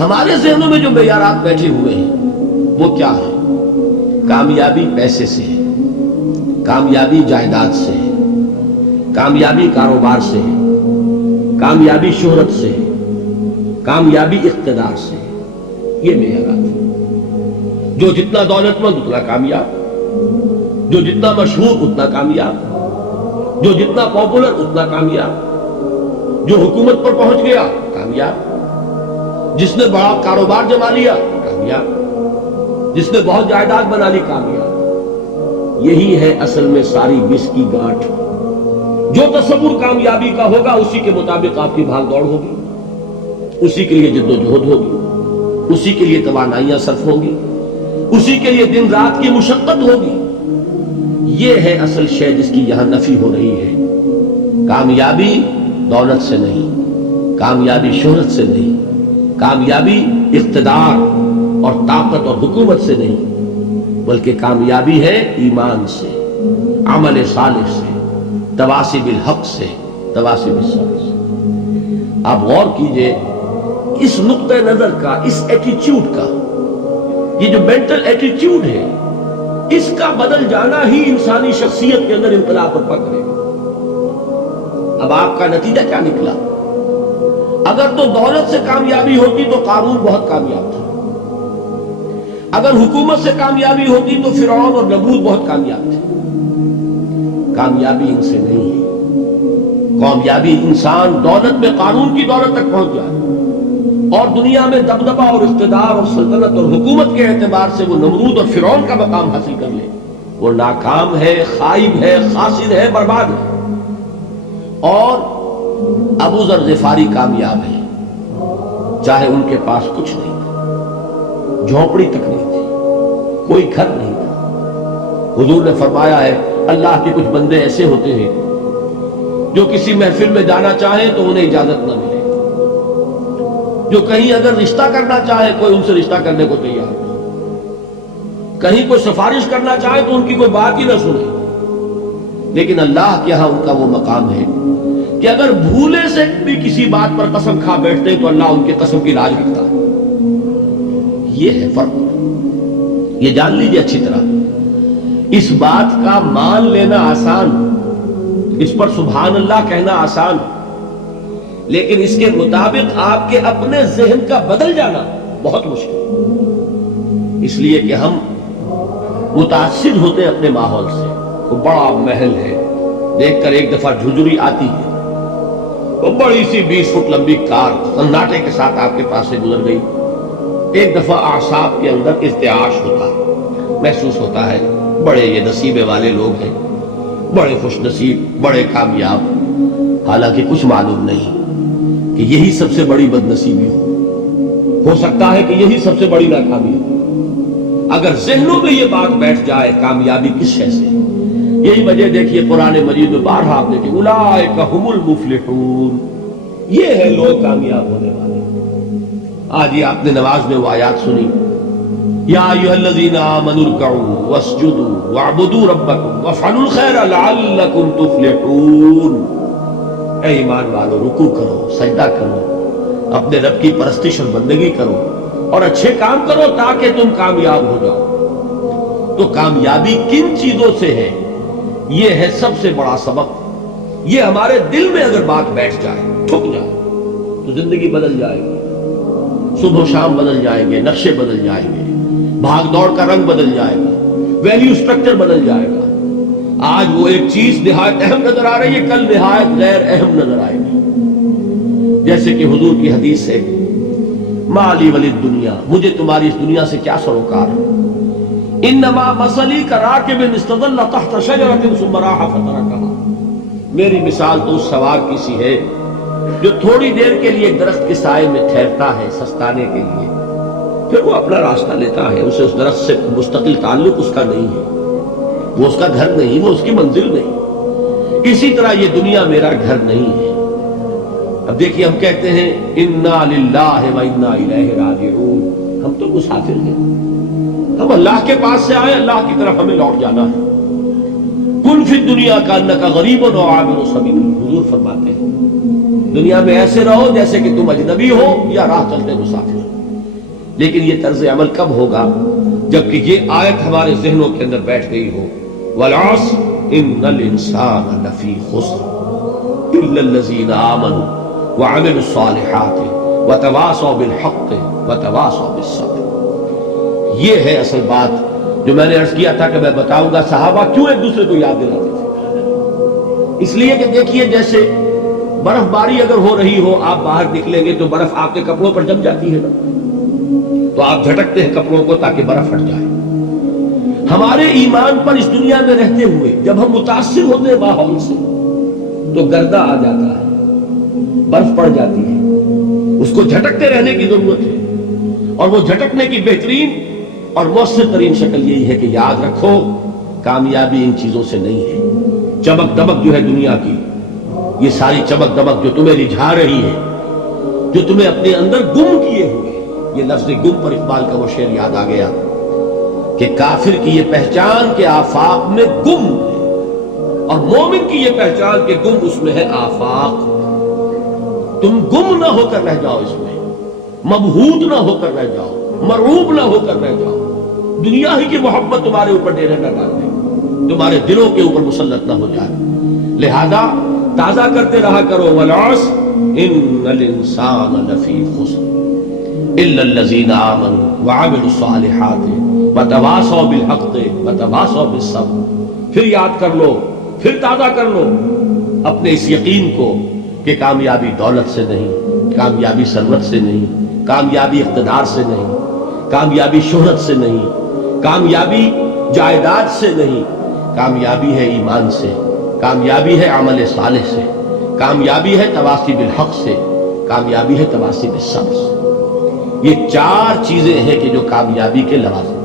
ہمارے ذہنوں میں جو معیارات بیٹھے ہوئے ہیں وہ کیا ہے؟ کامیابی پیسے سے ہے، کامیابی جائیداد سے ہے، کامیابی کاروبار سے ہے، کامیابی شہرت سے ہے، کامیابی اقتدار سے ہے. یہ معیارات ہیں. جو جتنا دولت مند اتنا کامیاب، جو جتنا مشہور اتنا کامیاب، جو جتنا پاپولر اتنا کامیاب، جو حکومت پر پہنچ گیا کامیاب، جس نے بڑا کاروبار جما لیا کامیاب، جس نے بہت جائیداد بنا لی کامیاب. یہی ہے اصل میں ساری بس کی گانٹھ. جو تصور کامیابی کا ہوگا اسی کے مطابق آپ کی بھاگ دوڑ ہوگی، اسی کے لیے جد و جہد ہوگی، اسی کے لیے توانائیاں صرف ہوں گی، اسی کے لیے دن رات کی مشقت ہوگی. یہ ہے اصل شے جس کی یہاں نفی ہو رہی ہے. کامیابی دولت سے نہیں، کامیابی شہرت سے نہیں، کامیابی اقتدار اور طاقت اور حکومت سے نہیں، بلکہ کامیابی ہے ایمان سے، عمل صالح سے، تواصی بالحق سے، تواصی بالصبر سے. آپ غور کیجئے اس نقطہ نظر کا، اس ایٹیچیوڈ کا، یہ جو مینٹل ایٹیچیوڈ ہے اس کا بدل جانا ہی انسانی شخصیت کے اندر انقلاب پر پڑ کرے گا. اب آپ کا نتیجہ کیا نکلا؟ اگر تو دولت سے کامیابی ہوتی تو قارون بہت کامیاب تھا، اگر حکومت سے کامیابی ہوتی تو فرعون اور نمرود بہت کامیاب تھے. کامیابی ان سے نہیں ہے. کامیابی انسان دولت میں قارون کی دولت تک پہنچ جائے اور دنیا میں دبدبہ اور اقتدار اور سلطنت اور حکومت کے اعتبار سے وہ نمرود اور فرعون کا مقام حاصل کر لے، وہ ناکام ہے، خائب ہے، خاسر ہے، برباد ہے. اور ابو ذر غفاری کامیاب ہے، چاہے ان کے پاس کچھ نہیں تھا، جھونپڑی تک نہیں تھی، کوئی گھر نہیں تھا. حضور نے فرمایا ہے اللہ کے کچھ بندے ایسے ہوتے ہیں جو کسی محفل میں جانا چاہیں تو انہیں اجازت نہ ملے، جو کہیں اگر رشتہ کرنا چاہے کوئی ان سے رشتہ کرنے کو تیار نہیں، کہیں کوئی سفارش کرنا چاہے تو ان کی کوئی بات ہی نہ سنے. لیکن اللہ کے ہاں ان کا وہ مقام ہے کہ اگر بھولے سے بھی کسی بات پر قسم کھا بیٹھتے ہیں تو اللہ ان کے قسم کی لاج رکھتا ہے. یہ ہے فرق. یہ جان لیجئے اچھی طرح. اس بات کا مان لینا آسان، اس پر سبحان اللہ کہنا آسان، لیکن اس کے مطابق آپ کے اپنے ذہن کا بدل جانا بہت مشکل. اس لیے کہ ہم متاثر ہوتے ہیں اپنے ماحول سے. وہ بڑا محل ہے، دیکھ کر ایک دفعہ جھجری آتی ہے، وہ بڑی سی 20 فٹ لمبی کار سناٹے کے ساتھ آپ کے پاس سے گزر گئی. ایک دفعہ اعصاب کے اندر ارتعاش ہوتا ہے، محسوس ہوتا ہے بڑے یہ نصیبے والے لوگ ہیں، بڑے خوش نصیب، بڑے کامیاب. حالانکہ کچھ معلوم نہیں کہ یہی سب سے بڑی بد نصیبی ہو سکتا ہے کہ یہی سب سے بڑی ناکامی ہو. اگر ذہنوں میں یہ بات بیٹھ جائے کامیابی کس شے سے. یہی وجہ دیکھیے قرآن مجید میں بارہا آپ دیکھیں اولئک هم المفلحون، یہ ہے لوگ کامیاب ہونے والے. آج یہ آپ نے نماز میں وہ آیات سنی، یا ایھا الذین آمنوا ارکعوا واسجدوا واعبدوا ربکم وافعلوا الخیر لعلکم تفلحون. اے ایمان والو، رکوع کرو، سجدہ کرو، اپنے رب کی پرستش اور بندگی کرو اور اچھے کام کرو تاکہ تم کامیاب ہو جاؤ. تو کامیابی کن چیزوں سے ہے؟ یہ ہے سب سے بڑا سبق. یہ ہمارے دل میں اگر بات بیٹھ جائے، ٹھک جائے، تو زندگی بدل جائے گی. صبح و شام بدل جائیں گے، نقشے بدل جائیں گے، بھاگ دوڑ کا رنگ بدل جائے گا، ویلیو سٹرکچر بدل جائے گا. آج وہ ایک چیز نہایت اہم نظر آ رہی ہے، کل نہایت غیر اہم نظر آئے گی. جیسے کہ حضور کی حدیث ہے مالی ولی الدنیا، مجھے تمہاری اس دنیا سے کیا سروکار ہے. انما مثلی کراکب استظل تحت شجرۃ ثم راح فترکھا، میری مثال تو اس سوار کی سی ہے جو تھوڑی دیر کے لیے ایک درخت کے سائے میں ٹھہرتا ہے سستانے کے لیے، پھر وہ اپنا راستہ لیتا ہے. اسے اس درخت سے مستقل تعلق اس کا نہیں ہے، وہ اس کا گھر نہیں، وہ اس کی منزل نہیں. اسی طرح یہ دنیا میرا گھر نہیں ہے. اب دیکھیے ہم کہتے ہیں انا للہ و انا الیہ راجعون، ہم تو مسافر ہیں، ہم اللہ کے پاس سے آئے، اللہ کی طرف ہمیں لوٹ جانا ہے. کن فی الدنیا کانک غریب و عابر سبیل، حضور فرماتے ہیں دنیا میں ایسے رہو جیسے کہ تم اجنبی ہو یا راہ چلتے مسافر. لیکن یہ طرز عمل کب ہوگا؟ جبکہ یہ آیت ہمارے ذہنوں کے اندر بیٹھ گئی ہو. والعصر ان الانسان لفی خسر الا الذین آمنوا وعملوا الصالحات وتواصوا بالحق وتواصوا بالصبر. یہ ہے اصل بات جو میں نے عرض کیا تھا کہ میں بتاؤں گا صحابہ کیوں ایک دوسرے کو یاد دلاتے تھے. اس لیے کہ دیکھیے جیسے برف باری اگر ہو رہی ہو، آپ باہر نکلیں گے تو برف آپ کے کپڑوں پر جم جاتی ہے نا، تو آپ جھٹکتے ہیں کپڑوں کو تاکہ برف ہٹ جائے. ہمارے ایمان پر اس دنیا میں رہتے ہوئے جب ہم متاثر ہوتے ہیں ماحول سے تو گردہ آ جاتا ہے، برف پڑ جاتی ہے، اس کو جھٹکتے رہنے کی ضرورت ہے. اور وہ جھٹکنے کی بہترین اور مؤثر ترین شکل یہی ہے کہ یاد رکھو کامیابی ان چیزوں سے نہیں ہے. چمک دمک جو ہے دنیا کی، یہ ساری چمک دمک جو تمہیں رجھا رہی ہے، جو تمہیں اپنے اندر گم کیے ہوئے، یہ لفظ گم پر اقبال کا وہ شعر یاد آ گیا کہ کافر کی یہ پہچان کہ آفاق میں گم ہے، اور مومن کی یہ پہچان کہ گم اس میں ہے آفاق. تم گم نہ ہو کر رہ جاؤ، اس میں مبہوت نہ ہو کر رہ جاؤ، مرعوب نہ ہو کر رہ جاؤ. دنیا ہی کی محبت تمہارے اوپر ڈیرے نہ ڈال دے، تمہارے دلوں کے اوپر مسلط نہ ہو جائے. لہذا تازہ کرتے رہا کرو والعصر ان الانسان لفی خسر الا الذین آمنوا وعملوا الصالحات وتواصوا بالحق وتواصوا بالصبر. پھر یاد کر لو، پھر تازہ کر لو اپنے اس یقین کو کہ کامیابی دولت سے نہیں، کامیابی ثروت سے نہیں، کامیابی اقتدار سے نہیں، کامیابی شہرت سے نہیں، کامیابی جائیداد سے نہیں، کامیابی ہے ایمان سے، کامیابی ہے عمل صالح سے، کامیابی ہے تواصی بالحق سے، کامیابی ہے تواصی بالصبر سے. یہ چار چیزیں ہیں کہ جو کامیابی کے لوازم